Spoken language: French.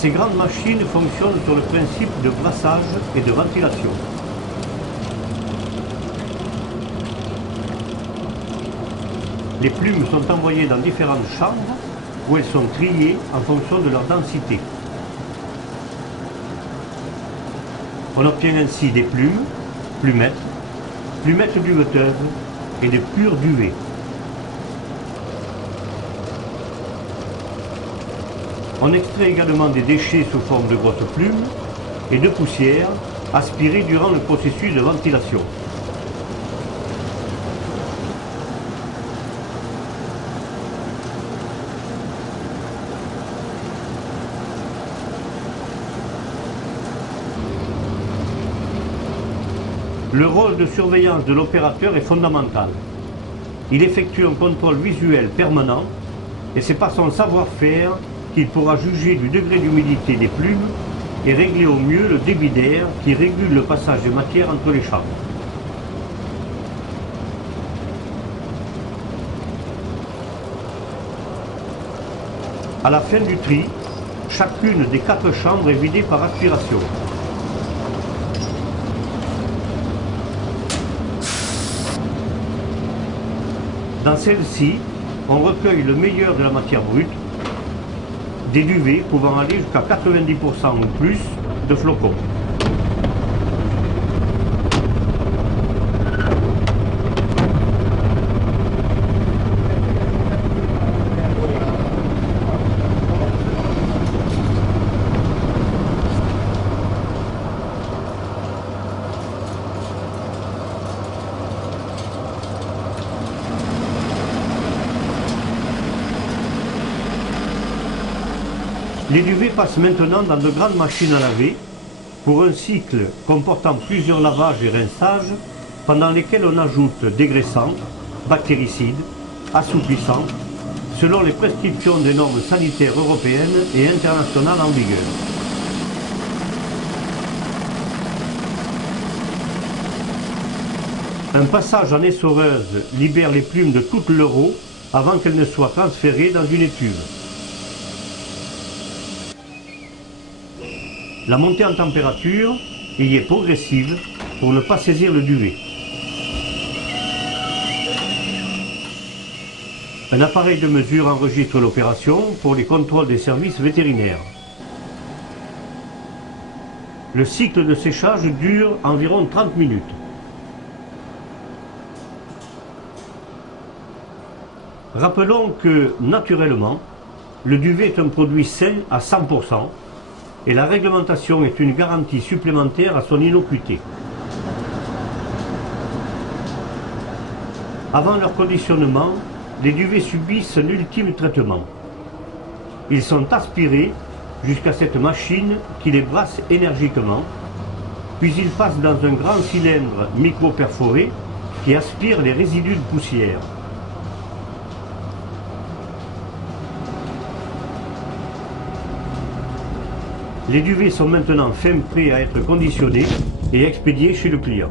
Ces grandes machines fonctionnent sur le principe de brassage et de ventilation. Les plumes sont envoyées dans différentes chambres où elles sont triées en fonction de leur densité. On obtient ainsi des plumes, plumettes duveteuses et de purs duvets. On extrait également des déchets sous forme de grosses plumes et de poussière aspirées durant le processus de ventilation. Le rôle de surveillance de l'opérateur est fondamental. Il effectue un contrôle visuel permanent et c'est par son savoir-faire qu'il pourra juger du degré d'humidité des plumes et régler au mieux le débit d'air qui régule le passage de matière entre les chambres. À la fin du tri, chacune des 4 chambres est vidée par aspiration. Dans celle-ci, on recueille le meilleur de la matière brute, des duvets pouvant aller jusqu'à 90% ou plus de flocons. Les duvets passent maintenant dans de grandes machines à laver pour un cycle comportant plusieurs lavages et rinçages pendant lesquels on ajoute dégraissants, bactéricides, assouplissants, selon les prescriptions des normes sanitaires européennes et internationales en vigueur. Un passage en essoreuse libère les plumes de toute leur eau avant qu'elles ne soient transférées dans une étuve. La montée en température y est progressive pour ne pas saisir le duvet. Un appareil de mesure enregistre l'opération pour les contrôles des services vétérinaires. Le cycle de séchage dure environ 30 minutes. Rappelons que, naturellement, le duvet est un produit sain à 100%, et la réglementation est une garantie supplémentaire à son innocuité. Avant leur conditionnement, les duvets subissent un ultime traitement. Ils sont aspirés jusqu'à cette machine qui les brasse énergiquement, puis ils passent dans un grand cylindre micro-perforé qui aspire les résidus de poussière. Les duvets sont maintenant fin prêts à être conditionnés et expédiés chez le client.